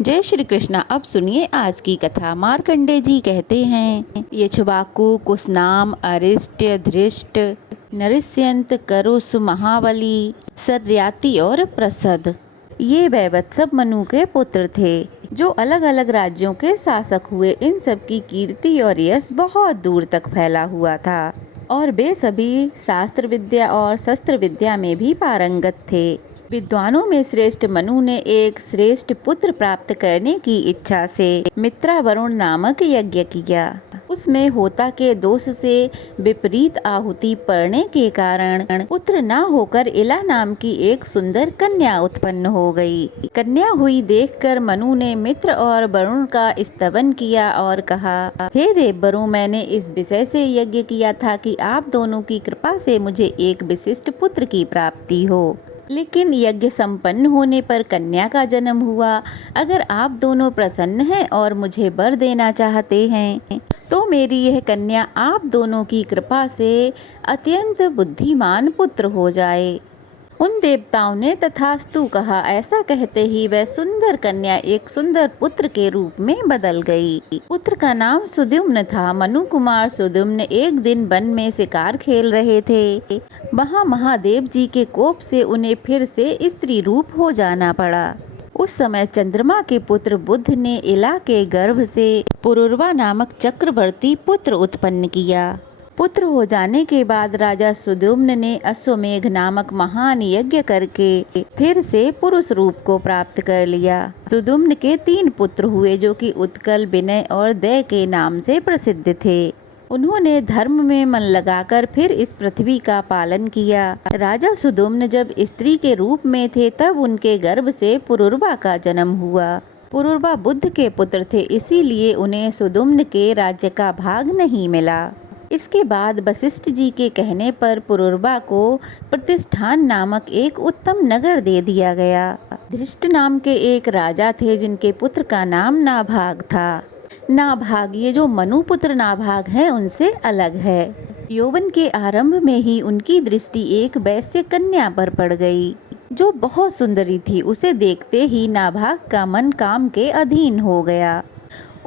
जय श्री कृष्णा। अब सुनिए आज की कथा। मार्कंडे जी कहते हैं, यक्षवाकु कुसनाम अरिष्ट धृष्ट नरिष्यंत करुस महाबली सर्याति और प्रसद, ये वैवत्सव मनु के पुत्र थे जो अलग अलग राज्यों के शासक हुए। इन सब की कीर्ति और यश बहुत दूर तक फैला हुआ था और वे सभी शास्त्र विद्या और शस्त्र विद्या में भी पारंगत थे। विद्वानों में श्रेष्ठ मनु ने एक श्रेष्ठ पुत्र प्राप्त करने की इच्छा से मित्रा वरुण नामक यज्ञ किया। उसमें होता के दोष से विपरीत आहुति पड़ने के कारण पुत्र न होकर इला नाम की एक सुंदर कन्या उत्पन्न हो गई। कन्या हुई देखकर मनु ने मित्र और वरुण का स्तवन किया और कहा, हे देववरों, मैंने इस विषय से यज्ञ किया था कि आप दोनों की कृपा से मुझे एक विशिष्ट पुत्र की प्राप्ति हो, लेकिन यज्ञ संपन्न होने पर कन्या का जन्म हुआ। अगर आप दोनों प्रसन्न हैं और मुझे वर देना चाहते हैं तो मेरी यह कन्या आप दोनों की कृपा से अत्यंत बुद्धिमान पुत्र हो जाए। उन देवताओं ने तथास्तु कहा। ऐसा कहते ही वह सुंदर कन्या एक सुंदर पुत्र के रूप में बदल गई। पुत्र का नाम सुद्युम्न था। मनु कुमार सुद्युम्न एक दिन वन में शिकार खेल रहे थे। वहाँ महादेव जी के कोप से उन्हें फिर से स्त्री रूप हो जाना पड़ा। उस समय चंद्रमा के पुत्र बुध ने इला के गर्भ से पुरुरवा नामक चक्रवर्ती पुत्र उत्पन्न किया। पुत्र हो जाने के बाद राजा सुद्युम्न ने अश्वमेघ नामक महान यज्ञ करके फिर से पुरुष रूप को प्राप्त कर लिया। सुद्युम्न के 3 पुत्र हुए जो कि उत्कल, विनय और दय के नाम से प्रसिद्ध थे। उन्होंने धर्म में मन लगाकर फिर इस पृथ्वी का पालन किया। राजा सुद्युम्न जब स्त्री के रूप में थे तब उनके गर्भ से पुरुरवा का जन्म हुआ। पुरुरवा बुध के पुत्र थे, इसीलिए उन्हें सुद्युम्न के राज्य का भाग नहीं मिला। इसके बाद वशिष्ठ जी के कहने पर पुरुरवा को प्रतिष्ठान नामक एक उत्तम नगर दे दिया गया। धृष्ट नाम के एक राजा थे जिनके पुत्र का नाम नाभाग था। नाभाग, ये जो मनु पुत्र नाभाग है उनसे अलग है। यौवन के आरंभ में ही उनकी दृष्टि एक वैश्य कन्या पर पड़ गई जो बहुत सुंदरी थी। उसे देखते ही नाभाग का मन काम के अधीन हो गया।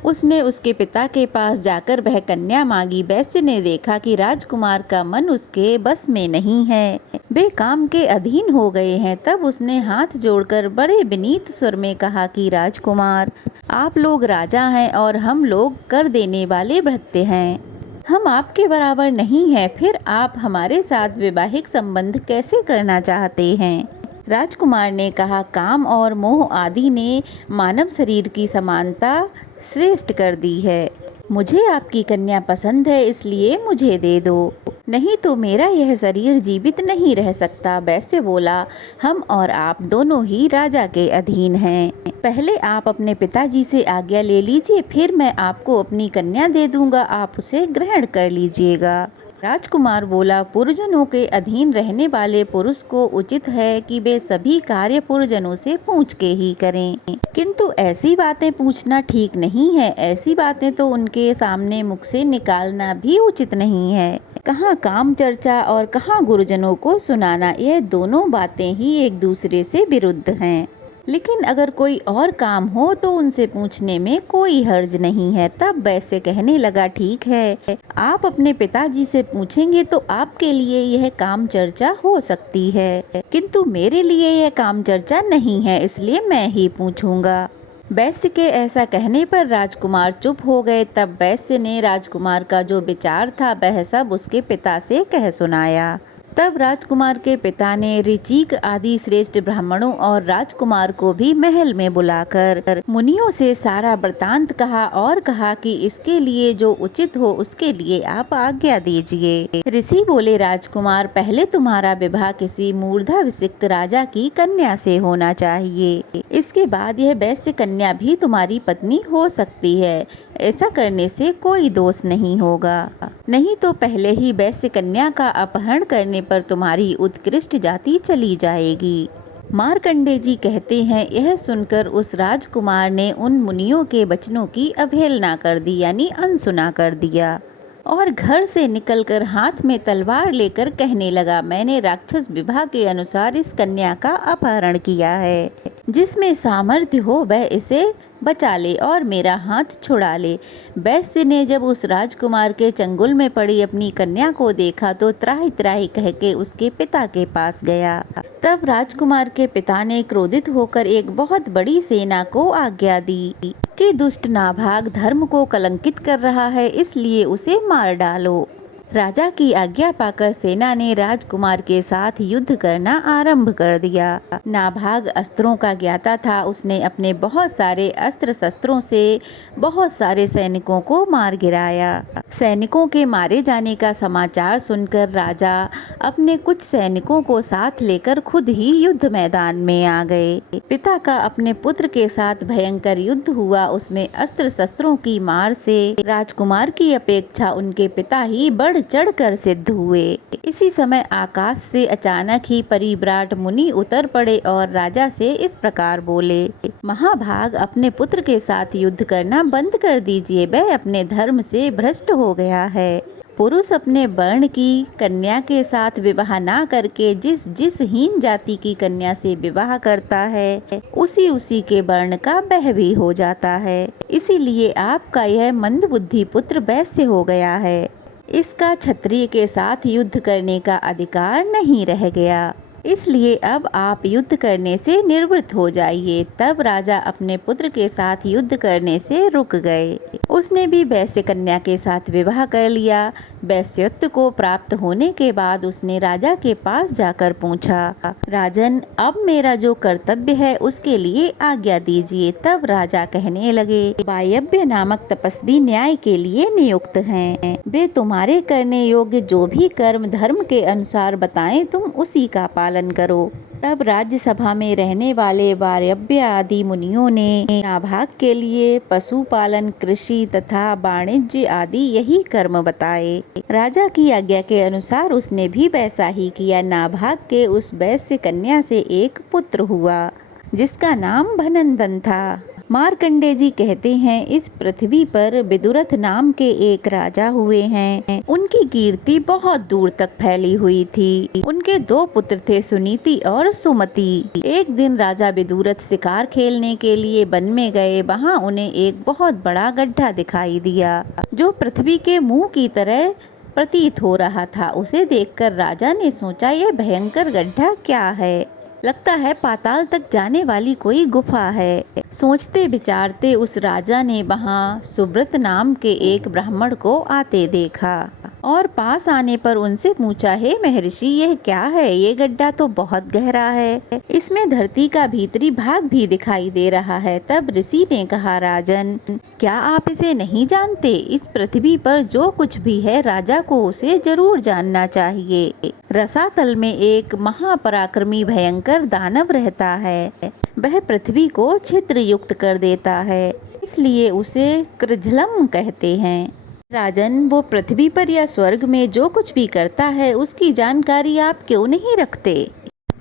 उसने उसके पिता के पास जाकर वह कन्या मांगी। वैश्य ने देखा कि राजकुमार का मन उसके बस में नहीं है, वे काम के अधीन हो गए हैं। तब उसने हाथ जोड़कर बड़े विनीत स्वर में कहा कि राजकुमार, आप लोग राजा हैं और हम लोग कर देने वाले भृत्य हैं। हम आपके बराबर नहीं हैं, फिर आप हमारे साथ वैवाहिक संबंध कैसे करना चाहते हैं? राजकुमार ने कहा, काम और मोह आदि ने मानव शरीर की समानता श्रेष्ठ कर दी है। मुझे आपकी कन्या पसंद है, इसलिए मुझे दे दो, नहीं तो मेरा यह शरीर जीवित नहीं रह सकता। वैसे बोला, हम और आप दोनों ही राजा के अधीन हैं। पहले आप अपने पिताजी से आज्ञा ले लीजिए, फिर मैं आपको अपनी कन्या दे दूंगा, आप उसे ग्रहण कर लीजिएगा। राजकुमार बोला, पुरजनों के अधीन रहने वाले पुरुष को उचित है कि वे सभी कार्य पुरजनों से पूछ के ही करें, किंतु ऐसी बातें पूछना ठीक नहीं है। ऐसी बातें तो उनके सामने मुख से निकालना भी उचित नहीं है। कहाँ काम चर्चा और कहाँ गुरुजनों को सुनाना, यह दोनों बातें ही एक दूसरे से विरुद्ध हैं। लेकिन अगर कोई और काम हो तो उनसे पूछने में कोई हर्ज नहीं है। तब वैसे कहने लगा, ठीक है, आप अपने पिताजी से पूछेंगे तो आपके लिए यह काम चर्चा हो सकती है, किंतु मेरे लिए यह काम चर्चा नहीं है, इसलिए मैं ही पूछूंगा। वैश्य के ऐसा कहने पर राजकुमार चुप हो गए। तब वैश्य ने राजकुमार का जो विचार था वह सब उसके पिता से कह सुनाया। तब राजकुमार के पिता ने ऋचिक आदि श्रेष्ठ ब्राह्मणों और राजकुमार को भी महल में बुलाकर मुनियों से सारा वृतांत कहा और कहा कि इसके लिए जो उचित हो उसके लिए आप आज्ञा दीजिए। ऋषि बोले, राजकुमार, पहले तुम्हारा विवाह किसी मूर्धाभिषिक्त राजा की कन्या से होना चाहिए। इसके बाद यह वैश्य कन्या भी तुम्हारी पत्नी हो सकती है। ऐसा करने से कोई दोष नहीं होगा, नहीं तो पहले ही वैश्य कन्या का अपहरण करने पर तुम्हारी उत्कृष्ट जाति चली जाएगी। मार्कंडे जी कहते हैं, यह सुनकर उस राजकुमार ने उन मुनियों के वचनों की अवहेलना कर दी, यानी अनसुना कर दिया और घर से निकलकर हाथ में तलवार लेकर कहने लगा, मैंने राक्षस विवाह के अनुसार इस कन्या का अपहरण किया है। जिसमें सामर्थ्य हो वह इसे बचा ले और मेरा हाथ छुड़ा ले। वैश्य ने जब उस राजकुमार के चंगुल में पड़ी अपनी कन्या को देखा तो त्राहि त्राहि कह के उसके पिता के पास गया। तब राजकुमार के पिता ने क्रोधित होकर एक बहुत बड़ी सेना को आज्ञा दी कि दुष्ट नाभाग धर्म को कलंकित कर रहा है, इसलिए उसे मार डालो। राजा की आज्ञा पाकर सेना ने राजकुमार के साथ युद्ध करना आरंभ कर दिया। नाभाग अस्त्रों का ज्ञाता था, उसने अपने बहुत सारे अस्त्र शस्त्रों से बहुत सारे सैनिकों को मार गिराया। सैनिकों के मारे जाने का समाचार सुनकर राजा अपने कुछ सैनिकों को साथ लेकर खुद ही युद्ध मैदान में आ गए। पिता का अपने पुत्र के साथ भयंकर युद्ध हुआ, उसमें अस्त्र शस्त्रों की मार से राजकुमार की अपेक्षा उनके पिता ही बढ़ चढ़कर सिद्ध हुए। इसी समय आकाश से अचानक ही परिव्राट मुनि उतर पड़े और राजा से इस प्रकार बोले, महाभाग अपने पुत्र के साथ युद्ध करना बंद कर दीजिए, वह अपने धर्म से भ्रष्ट हो गया है। पुरुष अपने वर्ण की कन्या के साथ विवाह ना करके जिस जिस हीन जाति की कन्या से विवाह करता है उसी उसी के वर्ण का वह भी हो जाता है। इसीलिए आपका यह मंदबुद्धि पुत्र वैश्य हो गया है, इसका क्षत्रिय के साथ युद्ध करने का अधिकार नहीं रह गया, इसलिए अब आप युद्ध करने से निवृत्त हो जाइए। तब राजा अपने पुत्र के साथ युद्ध करने से रुक गए। उसने भी वैश्य कन्या के साथ विवाह कर लिया। वैश्यत्व को प्राप्त होने के बाद उसने राजा के पास जाकर पूछा, राजन अब मेरा जो कर्तव्य है उसके लिए आज्ञा दीजिए। तब राजा कहने लगे, वायव्य नामक तपस्वी न्याय के लिए नियुक्त हैं, वे तुम्हारे करने योग्य जो भी कर्म धर्म के अनुसार बताएं तुम उसी का पालन करो। तब राज्यसभा में रहने वाले वायव्य आदि मुनियों ने नाभाग के लिए पशुपालन, कृषि तथा वाणिज्य आदि यही कर्म बताए। राजा की आज्ञा के अनुसार उसने भी वैसा ही किया। नाभाग के उस वैश्य कन्या से एक पुत्र हुआ जिसका नाम भनंदन था। मार्कंडे जी कहते हैं, इस पृथ्वी पर विदुरथ नाम के एक राजा हुए हैं। उनकी कीर्ति बहुत दूर तक फैली हुई थी। उनके दो पुत्र थे, सुनीति और सुमति। एक दिन राजा विदुरथ शिकार खेलने के लिए वन में गए। वहाँ उन्हें एक बहुत बड़ा गड्ढा दिखाई दिया जो पृथ्वी के मुंह की तरह प्रतीत हो रहा था। उसे देखकर राजा ने सोचा, यह भयंकर गड्ढा क्या है, लगता है पाताल तक जाने वाली कोई गुफा है। सोचते विचारते उस राजा ने वहाँ सुब्रत नाम के एक ब्राह्मण को आते देखा और पास आने पर उनसे पूछा, हे महर्षि यह क्या है, ये गड्ढा तो बहुत गहरा है, इसमें धरती का भीतरी भाग भी दिखाई दे रहा है। तब ऋषि ने कहा, राजन क्या आप इसे नहीं जानते, इस पृथ्वी पर जो कुछ भी है राजा को उसे जरूर जानना चाहिए। रसातल में एक महापराक्रमी भयंकर दानव रहता है, वह पृथ्वी को छिद्र युक्त कर देता है, इसलिए उसे कृझलम कहते हैं। राजन वो पृथ्वी पर या स्वर्ग में जो कुछ भी करता है उसकी जानकारी आप क्यों नहीं रखते।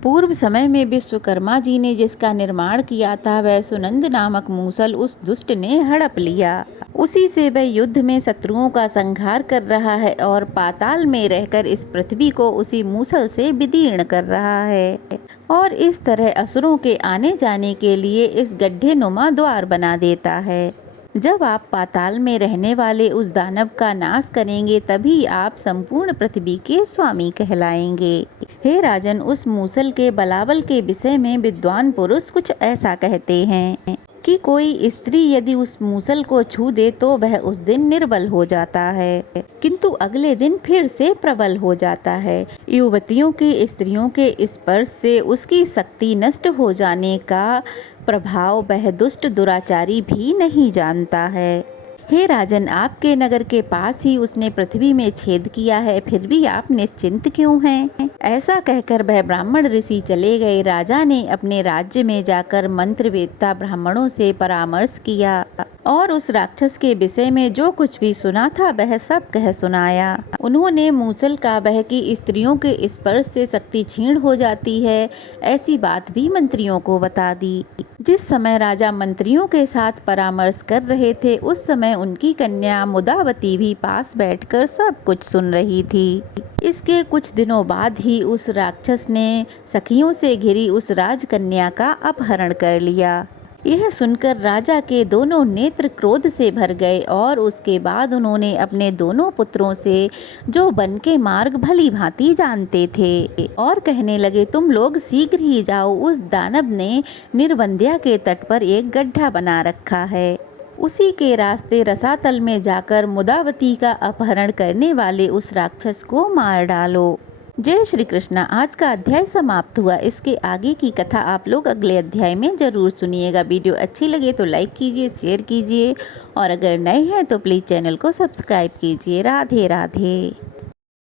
पूर्व समय में विश्वकर्मा जी ने जिसका निर्माण किया था वह सुनंद नामक मूसल उस दुष्ट ने हड़प लिया। उसी से वह युद्ध में शत्रुओं का संहार कर रहा है और पाताल में रहकर इस पृथ्वी को उसी मूसल से विदीर्ण कर रहा है और इस तरह असुरों के आने जाने के लिए इस गड्ढे नुमा द्वार बना देता है। जब आप पाताल में रहने वाले उस दानव का नाश करेंगे तभी आप संपूर्ण पृथ्वी के स्वामी कहलाएंगे। हे राजन, उस मूसल के बलाबल के विषय में विद्वान पुरुष कुछ ऐसा कहते हैं कि कोई स्त्री यदि उस मूसल को छू दे तो वह उस दिन निर्बल हो जाता है, किंतु अगले दिन फिर से प्रबल हो जाता है। युवतियों की स्त्रियों के स्पर्श से उसकी शक्ति नष्ट हो जाने का प्रभाव वह दुष्ट दुराचारी भी नहीं जानता है। हे राजन, आपके नगर के पास ही उसने पृथ्वी में छेद किया है, फिर भी आप निश्चिंत क्यों हैं? ऐसा कहकर वह ब्राह्मण ऋषि चले गए। राजा ने अपने राज्य में जाकर मंत्रवेत्ता ब्राह्मणों से परामर्श किया और उस राक्षस के विषय में जो कुछ भी सुना था वह सब कह सुनाया। उन्होंने मूसल का वह कि स्त्रियों के स्पर्श से शक्ति क्षीण हो जाती है, ऐसी बात भी मंत्रियों को बता दी। जिस समय राजा मंत्रियों के साथ परामर्श कर रहे थे उस समय उनकी कन्या मुदावती भी पास बैठकर सब कुछ सुन रही थी। इसके कुछ दिनों बाद ही उस राक्षस ने सखियों से घिरी उस राजकन्या का अपहरण कर लिया। यह सुनकर राजा के दोनों नेत्र क्रोध से भर गए और उसके बाद उन्होंने अपने दोनों पुत्रों से, जो वन के मार्ग भली भांति जानते थे, और कहने लगे, तुम लोग शीघ्र ही जाओ। उस दानव ने निर्वंध्या के तट पर एक गड्ढा बना रखा है, उसी के रास्ते रसातल में जाकर मुदावती का अपहरण करने वाले उस राक्षस को मार डालो। जय श्री कृष्णा। आज का अध्याय समाप्त हुआ। इसके आगे की कथा आप लोग अगले अध्याय में जरूर सुनिएगा। वीडियो अच्छी लगे तो लाइक कीजिए, शेयर कीजिए और अगर नए हैं तो प्लीज़ चैनल को सब्सक्राइब कीजिए। राधे राधे।